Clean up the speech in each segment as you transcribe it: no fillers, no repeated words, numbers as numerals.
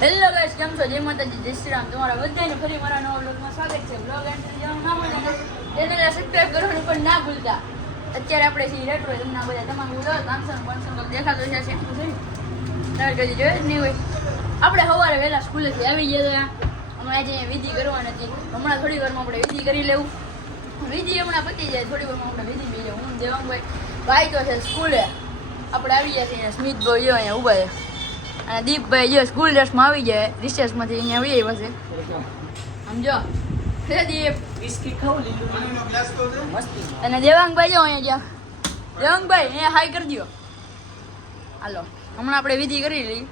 Hello guys, કેમ છો? જય માતાજી, જય શ્રી રામ. તમારા બધાને ફરી મારા નવા બ્લોગમાં સ્વાગત છે. બ્લોગ એન્ટ્રી જવાનું ના ભૂલતા, ચેનલને સબસ્ક્રાઇબ કરવાનું પણ ના ભૂલતા. અત્યારે આપણે સી રેટ્રો તમને બધા તમામ બોલો 500 દેખાતો છે સેમ છે ને તાર કદી જોઈ જ નહીં હોય. આપણે સવારે વહેલા સ્કૂલેથી આવી ગયા હતા. હમણાં આજે વિધિ કરવાની હતી. હમણાં થોડી વારમાં આપણે વિધિ કરી લેવું. વિધિ હમણાં પતી જાય, થોડી વારમાં આપણે વિધિ પી જાવ. હું દેવાંગભાઈ ભાઈ તો છે સ્કૂલે. આપણે આવી ગયા છીએ. સ્મિતભાઈ જો અહીંયા ઊભા છે અને દીપભાઈ જો સ્કૂલ ડ્રેસમાં આવી જાય. રિસેસમાંથી અહીંયા આવી આવ્યા છે. સમજો દીપ બિસ્કિટ ખાવ લીલું ગ્લાસ તો છે મસ્તી અને દેવાંગભાઈ જો અહીંયા ગયા. દેવાંગભાઈ અહીંયા હાઈ કરી દો. હાલો હમણાં આપણે વિધિ કરી લઈ.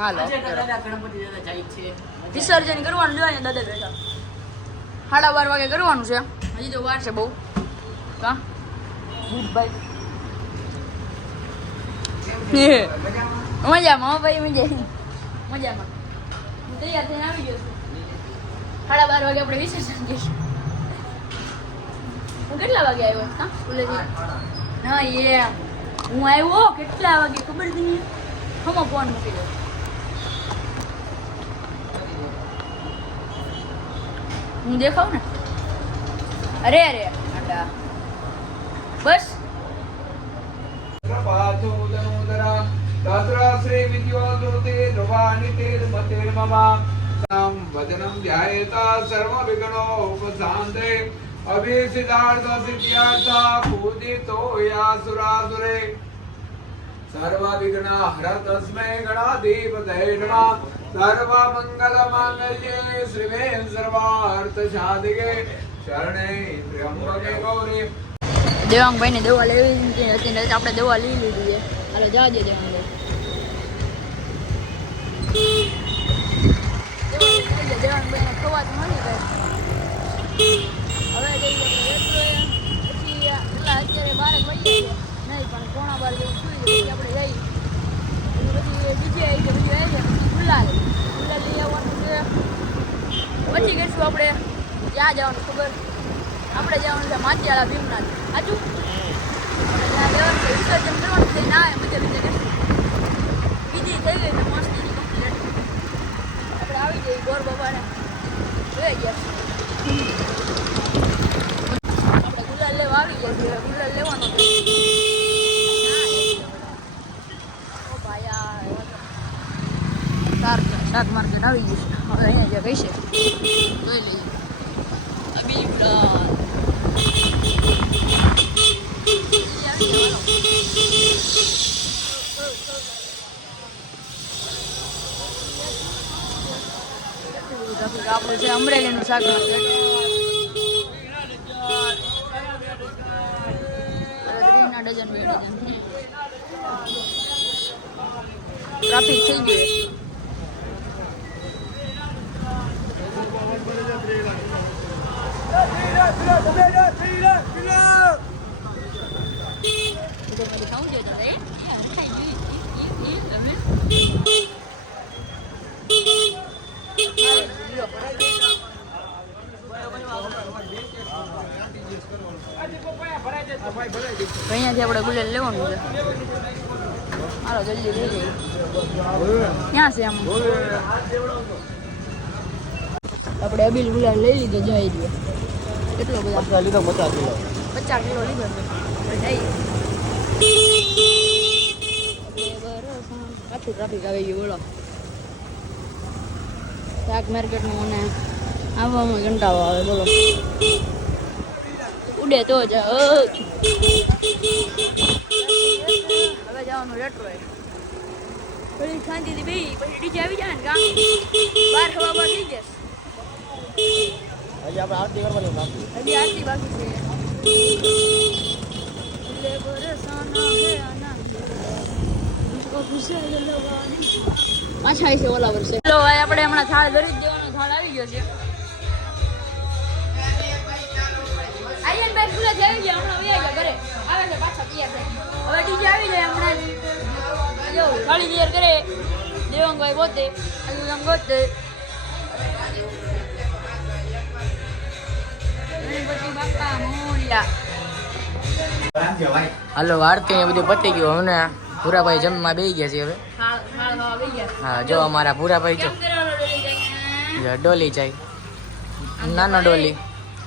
હાલો આજે દાદા ગણપતિ દાદા જાય છે વિસર્જન કરવાનું જોઈએ. દાદા બેઠા 12:30 વાગે કરવાનું છે. હજી તો વાર છે બહુ. કા દીપભાઈ મજામાં ભાઈ મજામાં હું તૈયાર થઈને આવી ગયો છું. 12:30 વાગે આપણે વિસર્જન કરીશું. હું કેટલા વાગે આવ્યો હા સ્કૂલેથી? ના એ હું આવ્યો કેટલા વાગે ખબર નહીં. હમો ફોન મૂકી દો. હું દેખાવ ને? અરે આડા બસ श्री विद्योते ध्रुवाणि तेर्मतेर्ममा वदनं ध्यायेता सर्वविघ्नोपशान्ते अभिसिद्धार्थ सिद्ध्यार्थ पूजितो यासुरासुरे सर्वविघ्न हर तस्मै गणाधिपतये नमः सर्वमङ्गलमाङ्गल्ये श्रीवे सर्वार्थ साधिके शरणे त्र्यंबके गौरी. દેવાંગભાઈ ને દવા લેવી હતી. આપણે દવા લઈ લીધી છે. હાલો જવા દે દેવાંગભાઈ. દેવાંગભાઈને ખવાત મળી ગઈ. હવે જઈએ પછી કેટલા અત્યારે 12 વાગ્યા નહીં પણ 12:15 જેવું સુઈ પછી આપણે જઈએ. પછી બીજી આવી છે પછી ગુલાલ લઈ આવવાનું છે. પછી કહીશું આપણે ક્યાં જવાનું ખબર. આપણે જવાનું છે માચિયાળા ભીમનાથ. આજુ ત્યાં જવાનું છે વિસર્જન કરવાનું છે. ના બધે બધે કરશું. વિધિ થઈ ગઈ છે મસ્તીની કમ્પ્લીટ. આપણે આવી જઈએ ગોર બાબાને જોઈ ગયા. આપણે ગુલાલ લેવા આવી ગયા છીએ. ગુલાલ લેવાનો છે. ઓ ભાઈ શાક માર્કેટ આવી ગયું છે. હવે અહીંયા જે કઈ છે જોઈ લઈએ. બીજી આપણું છે અમરેલીનું શાક માર્કેટ. ડઝન 2 ડઝન ટ્રાફિક થઈ ગયું. ખાવું છે તારે અહીંયાથી આપણે ગુલાલ લેવાનું છે. હાલો જલ્દી લઈ જઈએ. ક્યાં છે આમ આપણે અબીલ ગુલાલ લઈ લીધો. જઈ દઈએ કેટલો બધા લીધો 50 કિલો 50 કિલો લીધો છે. પાછું ટ્રાફિક આવી ગયું. બોલો શાક માર્કેટનું મને આવવામાં કંટાળો આવે. બોલો ઉડે તો જ. હવે જવાનું રેટ્રો પછી શાંતિથી બે પછી ડીજે આવી જાય ને કામ 12 થઈ જશે. હજી આપણે આરતી કરવાની બાકી. હજી આરતી બાકી છે. પાછા છે ઓલા વર્ષે. ચલો આપણે હમણાં થાળ ભરી જ દેવાનો. થાળ આવી ગયો છે. આયનભાઈ સ્કૂલે આવી ગયા. હમણાં વયા ગયા ઘરે. આવે છે પાછા તૈયાર થાય. હવે ડીજે આવી જાય હમણાં. જો થાળી તૈયાર કરે દેવાંગભાઈ પોતે આમ પોતે. ગણપતિ બાપા મોરિયા. હાલો આરતી બધું પતી ગયું. હવે પુરાભાઈ જમવા બેસી ગયા છે. હવે થાળ ખાવા આવી ગયા. હા જો અમારા પૂરા ભાઈ જો કેમ કરવાનો ડોલી જાય? જો ડોલી જાય નાનો ડોલી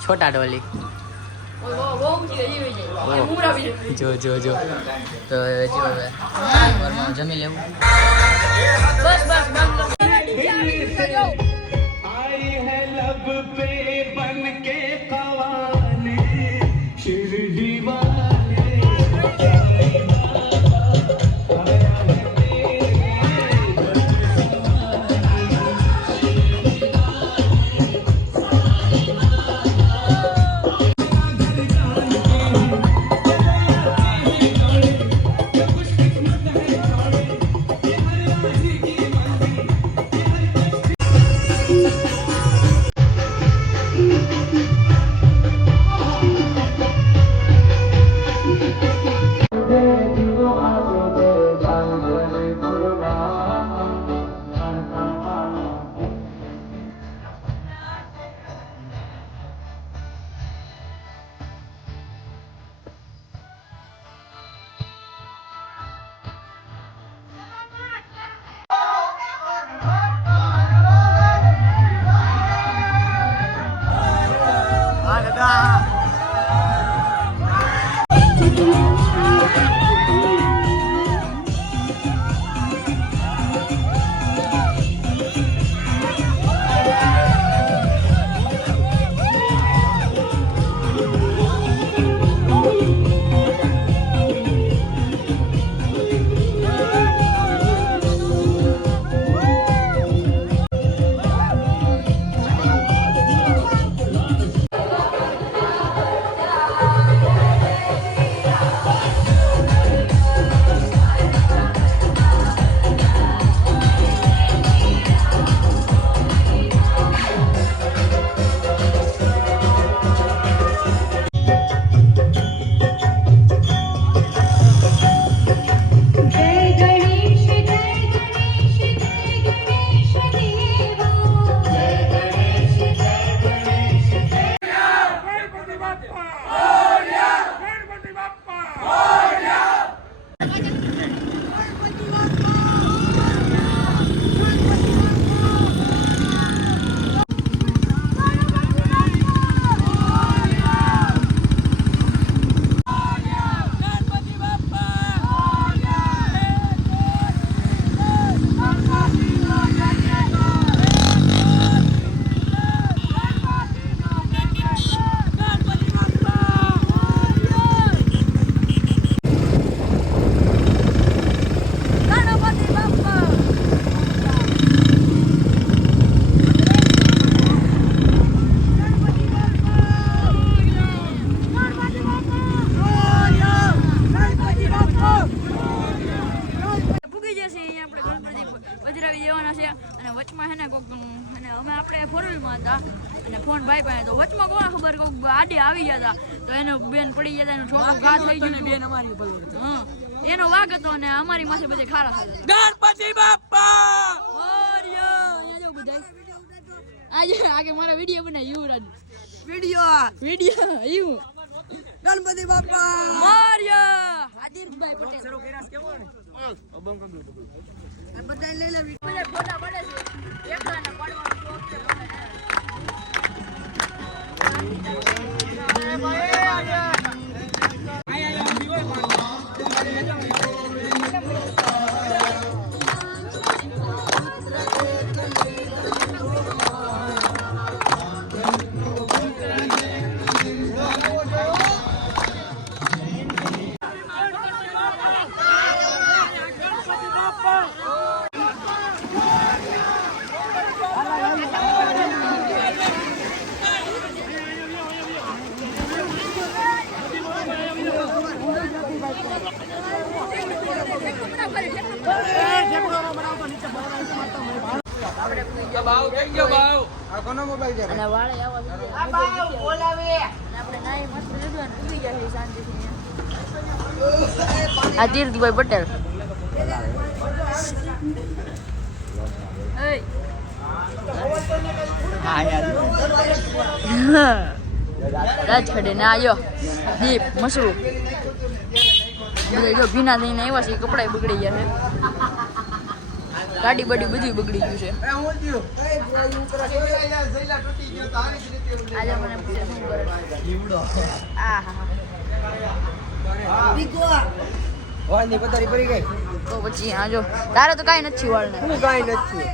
છોટા ડોલી ઓય બહુ ઊંચી હજી જાય. ઓહ. મૂરા બી જાય. જો જો જો તો જો હવે ઘરમાં જમી લેવું બસ બસ બંધ કરો. आई है लब पे बन के कवाले शिरडी वाले વચમાં હે ને કોક અને અમે આપણે ફોરવ્હીલમાં હતા અને ફોન ભાઈ પાસે તો વચમાં કોણ ખબર કોક આડે આવી ગયા હતા તો એનો બેન પડી ગયા હતા એનો છોકરો ઘા થઈ ગયો બેન અમારી ઉપર હા એનો વાગ હતો અને અમારી માથે બધે ખારા થયા ગણપતિ બાપ્પા મોર્યો અહીંયા જો બધા આજે આગે મારો વિડિયો બનાવી યુવરાજ વિડિયો યુ ગણપતિ બાપ્પા મોર્યો આદિરભાઈ પટેલ બધા લઈ લે બધા ફોટા પડે છે એકલાને પાડવાનો શોખ છે અને વાળે આ તીર્થભાઈ પટેલ રાજખડે ને આયો દીપ મશરૂમ બધા જો ભીના થઈને આવ્યા છે કપડા બગડી ગયા છે ગાડી બાડી બધું બગડી ગયું છે આજે મને પૂછે શું કરે આ હા વાળની પથારી પડી ગઈ તો પછી હા જો તારે તો કાંઈ નથી વાળને હું કાંઈ નથી